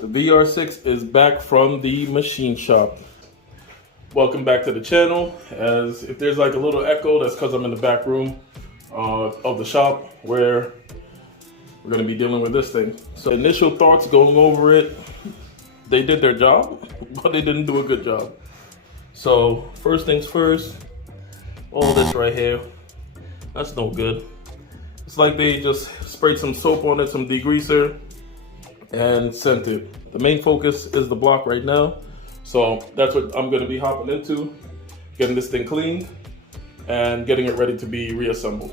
The VR6 is back from the machine shop. Welcome back to the channel. As if there's like a little echo, that's because I'm in the back room of the shop where we're going to be dealing with this thing. So initial thoughts going over it, they did their job, but they didn't do a good job. So first things first, all this right here, that's no good. It's like they just sprayed some soap on it, some degreaser, and sent it. The main focus is the block right now. So that's what I'm gonna be hopping into, getting this thing cleaned and getting it ready to be reassembled.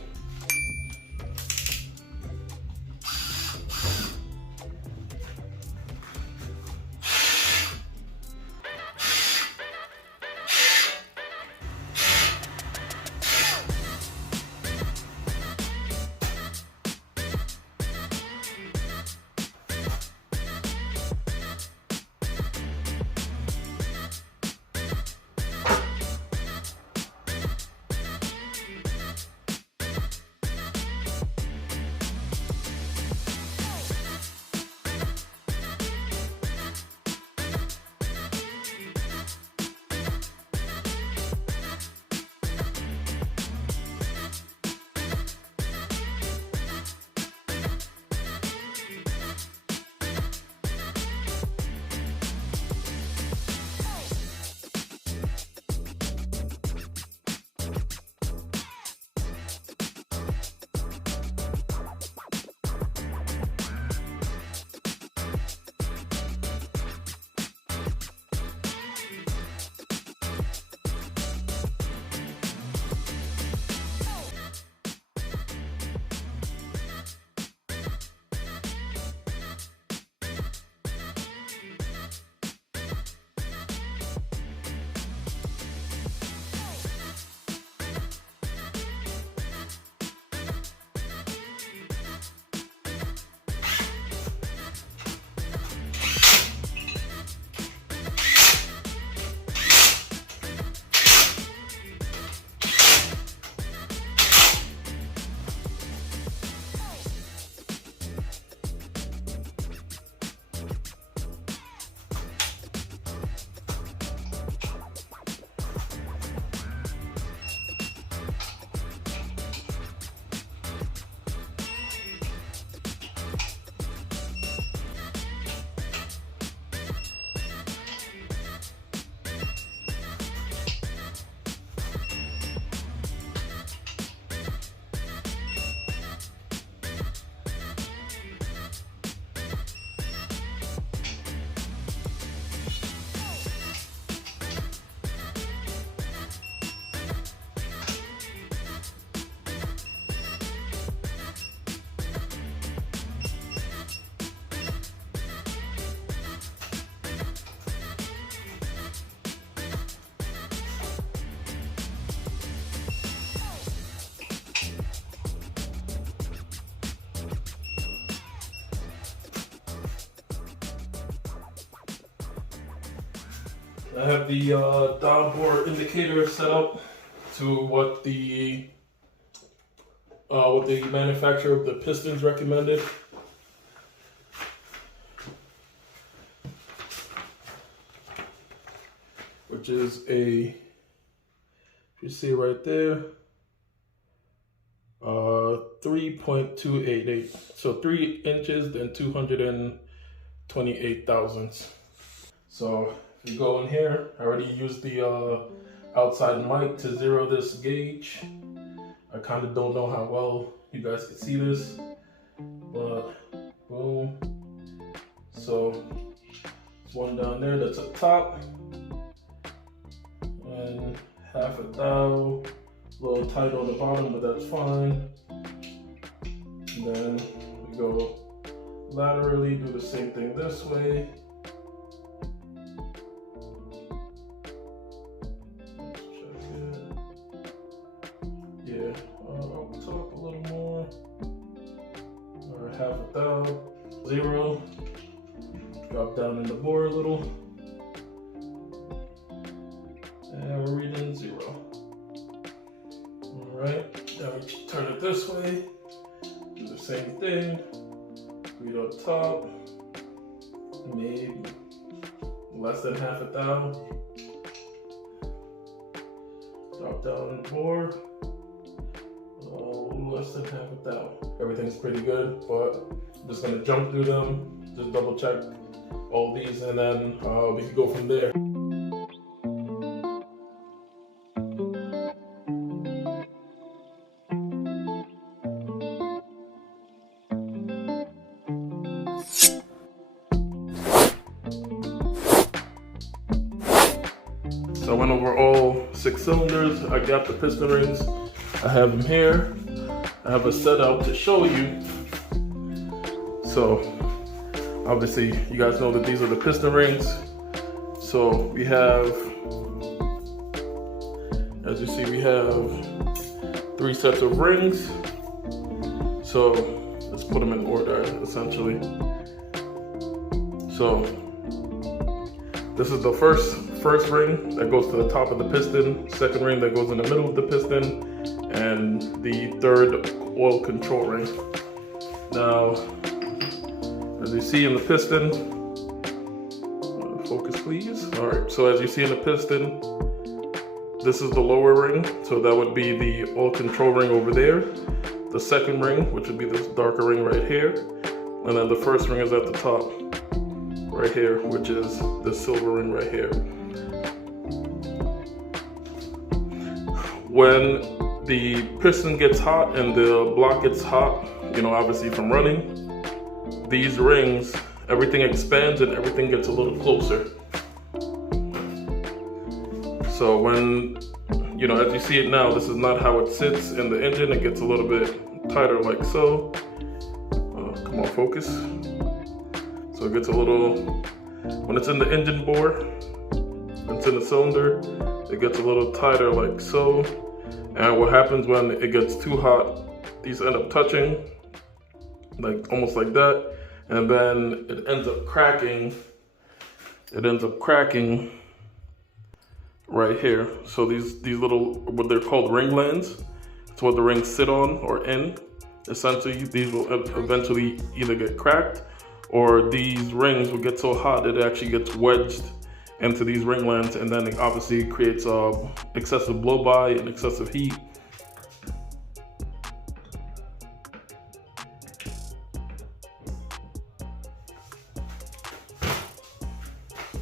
I have the downboard indicator set up to what the manufacturer of the pistons recommended. Which is if you see right there, 3.288. So 3 inches, then 228 thousandths. So if you go in here, I already used the outside mic to zero this gauge. I kind of don't know how well you guys can see this, but boom. So there's one down there that's up top, and half a thou, a little tight on the bottom, but that's fine. And then we go laterally, do the same thing this way. Up top a little more, or half a thou, 0, drop down in the bore a little, and we're reading 0. Alright, now we turn it this way, do the same thing, read up top, maybe less than half a thou. Drop down more, less than half a thou. Everything's pretty good, but I'm just gonna jump through them, just double check all these, and then we can go from there. So I went over all 6 cylinders. I got the piston rings. I have them here. I have a set out to show you. So obviously you guys know that these are the piston rings. So we have, as you see, we have 3 sets of rings. So let's put them in order essentially. So this is the first ring that goes to the top of the piston, second ring that goes in the middle of the piston, and the third oil control ring. Now, as you see in the piston, focus please. All right, so as you see in the piston, this is the lower ring, so that would be the oil control ring over there. The second ring, which would be this darker ring right here, and then the first ring is at the top, right here, which is the silver ring right here. When the piston gets hot and the block gets hot, you know, obviously from running, these rings, everything expands and everything gets a little closer. So when, you know, as you see it now, this is not how it sits in the engine. It gets a little bit tighter like so. Come on, focus. So it gets a little, when it's in the engine bore, it's in the cylinder, it gets a little tighter like so. And what happens when it gets too hot, these end up touching, like almost like that. And then it ends up cracking. It ends up cracking right here. So these little, what they're called ringlands, it's what the rings sit on or in. Essentially, these will eventually either get cracked, or these rings will get so hot that it actually gets wedged into these ringlands, and then it obviously creates excessive blow-by and excessive heat.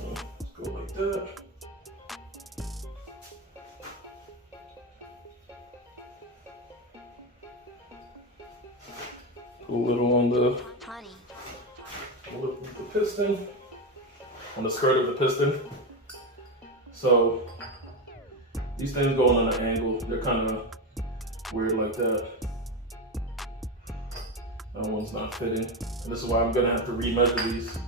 Let's go like that. Go a little on the piston, on the skirt of the piston. So these things going on an angle, they're kind of weird like that. That one's not fitting. And this is why I'm gonna have to remeasure these.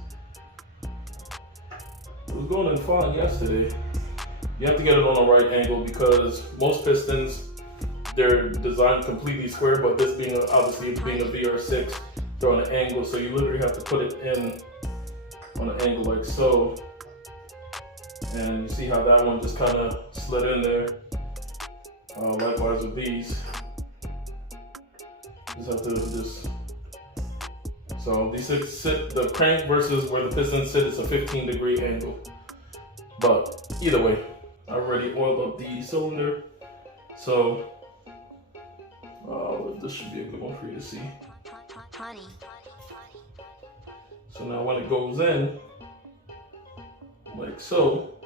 It was going in fine yesterday. You have to get it on the right angle because most pistons, they're designed completely square, but this being obviously being a VR6, they're on an angle, so you literally have to put it in on an angle like so. And you see how that one just kind of slid in there. Likewise with these. Just have to so these sit, the crank versus where the piston sits, is a 15-degree angle. But either way, I already oiled up the cylinder. So this should be a good one for you to see. So now when it goes in, like so,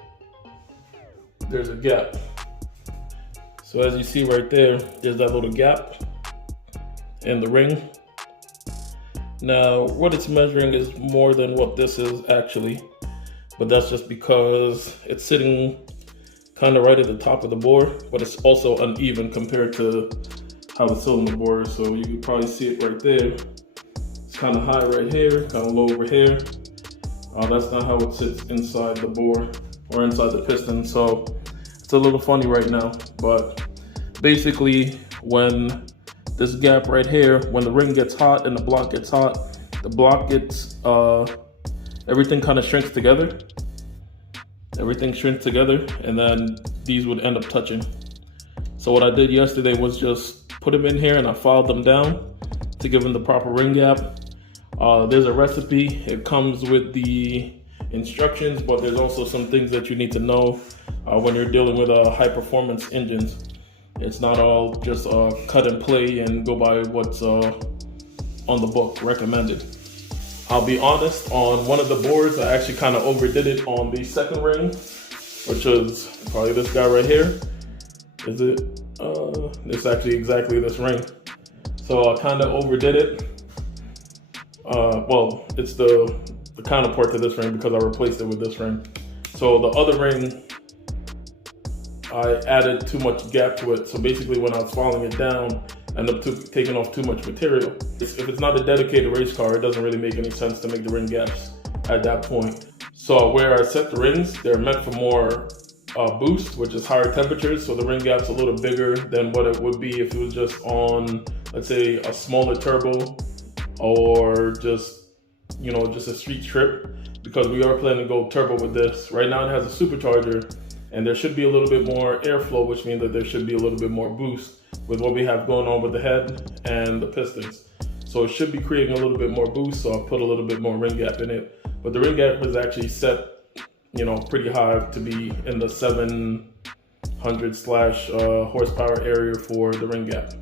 there's a gap. So as you see right there, there's that little gap in the ring. Now, what it's measuring is more than what this is actually, but that's just because it's sitting kind of right at the top of the bore, but it's also uneven compared to how the cylinder bore is. So you can probably see it right there. It's kind of high right here, kind of low over here. That's not how it sits inside the bore or inside the piston. So it's a little funny right now, but basically when this gap right here, when the ring gets hot and the block gets hot, the block gets, everything kind of shrinks together. Everything shrinks together, and then these would end up touching. So what I did yesterday was just put them in here and I filed them down to give them the proper ring gap. There's a recipe. It comes with the instructions, but there's also some things that you need to know when you're dealing with high performance engines. It's not all just cut and play and go by what's on the book recommended. I'll be honest, on one of the boards, I actually kind of overdid it on the second ring, which is probably this guy right here. Is it? It's actually exactly this ring. So I kind of overdid it. Well, it's the counterpart to this ring because I replaced it with this ring. So the other ring, I added too much gap to it. So basically when I was following it down, I ended up taking off too much material. If it's not a dedicated race car, it doesn't really make any sense to make the ring gaps at that point. So where I set the rings, they're meant for more boost, which is higher temperatures. So the ring gap's a little bigger than what it would be if it was just on, let's say, a smaller turbo or just, you know, just a street strip, because we are planning to go turbo with this. Right now it has a supercharger and there should be a little bit more airflow, which means that there should be a little bit more boost with what we have going on with the head and the pistons. So it should be creating a little bit more boost, so I'll put a little bit more ring gap in it. But the ring gap is actually set, you know, pretty high to be in the 700 / horsepower area for the ring gap.